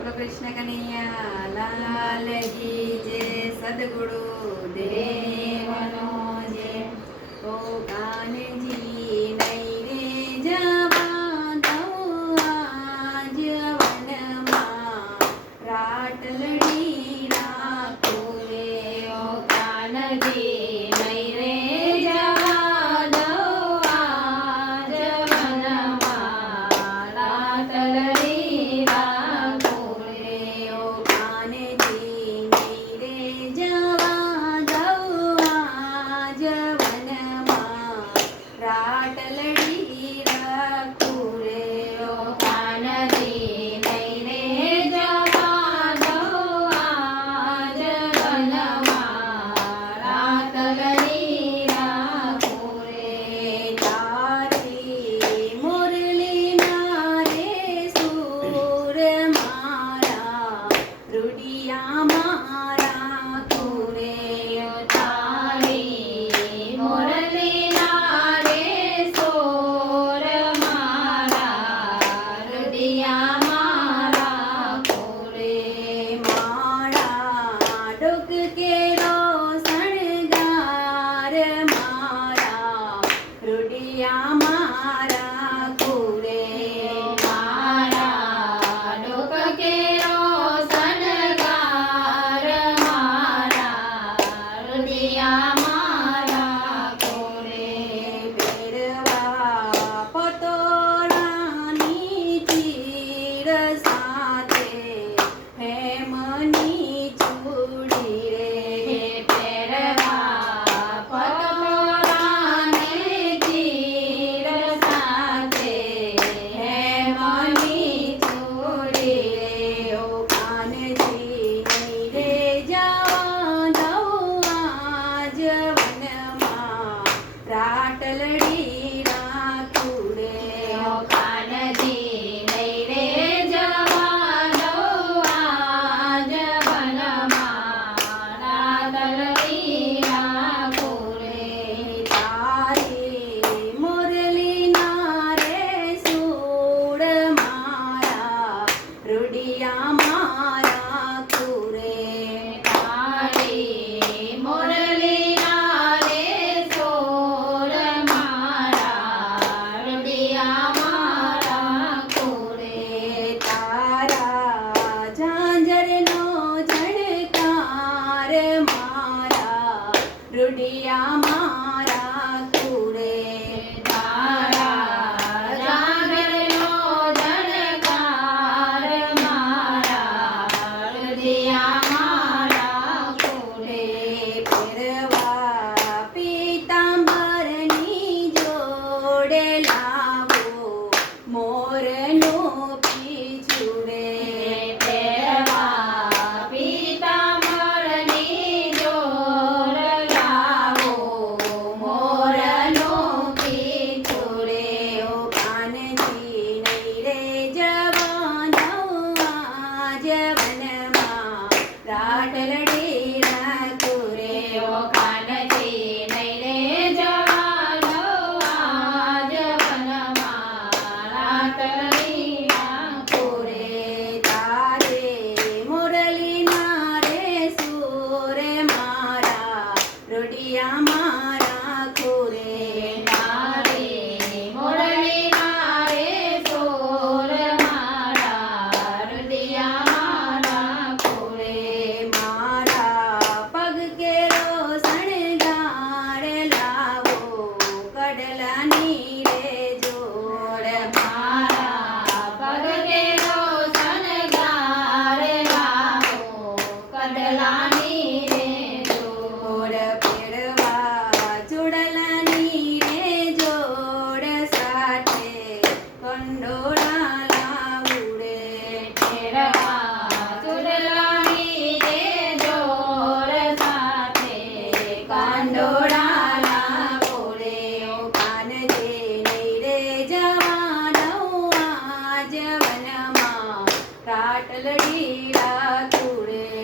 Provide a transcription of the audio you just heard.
બોલો કૃષ્ણ કનૈયા લાલ કી જય. સદગુરુ દેવનો જય. ઓ કાનજી નહીં રે જવા દઉં આજ વનમાં, રાટલડી રાખું રે. ઓ કાનજી નહીં રે જવા દઉં આજ વનમાં, રાતલડી રાખું રે. ઓ કાનજી નહીં રે જવા દઉં આજ વનમાં, રાટલડી રાખું રે. ઓ કાનજી નહીં રે જવા દઉં આજ વનમાં, રાતલડી રાખું રે. તારી મુરલીના રે સૂર મારા, રૂડિયામાં રાખું રે. તારી મુરલીના રે સોર મારા, હૃદયમાં રાખું રે. મારા ડોક કેરો શણગાર મારા, રૂડિયામાં રાખું રે. મારા ડોક કેરો શણગાર મારા, હૃદયમાં રાખું રે. પહેરવા પતોરાની ચીર સાથે હેમની ચૂડી રે. પહેરવા પતોરાને ચીર સાથે હેમની ચૂડી રે. ઓ કાનજી નહીં રે જવા દઉં આજ વનમાં, રાટલડી રાખું રે. ઓ કાનજી નહીં રે જવા દઉં આજ વનમાં, રાતલડી રાખું રે. તારી મુરલીના રે સૂળ મારા, રૂડિયામાં રાખું રે. તારી મુરલીના રે સોર મારા, હૃદયમાં રાખું રે. તારા ઝાંઝરનો ઝણકાર મારા, રૂડિયામાં રાખું રે. તારા જાગરનો ઝણકાર મારા, હૃદયમાં રાખું રે. પહેરવા પીતાંબરની જોડે લાવો, મોરનું પીછું રે. પહેરવા પીતાંબરની જોડ લાવો, મોરનો પીછું રે. ઓ કાનજી નહીં રે જવા દઉં આજ વનમાં, રાટલડી રાખું રે. ઓ કાનજી નહીં રે જવા દઉં આજ વનમાં, રાતલડી રાખું રે. તારે મુરલીના રે સૂર મારા, રૂડિયામાં રાખું રે. તારી મુરલીના રે સોર મારા, હૃદયમાં રાખું રે. મારા પગ કેરો શણગાર લાવો, કડલાની રે જોડ. મારા પગ કેરો શણગાર લાવો, કડલાની રે જોડ. પહેરવા ચૂડલાની રે જોડ સાથે કંડોળા લાવું રે. પહેરવા ચૂડલાની રે જોડ સાથે કંડોળા લાવો રે. ઓ કાનજી નહીં રે જવા દઉં આજ વનમાં, રાટલડી રાખું રે.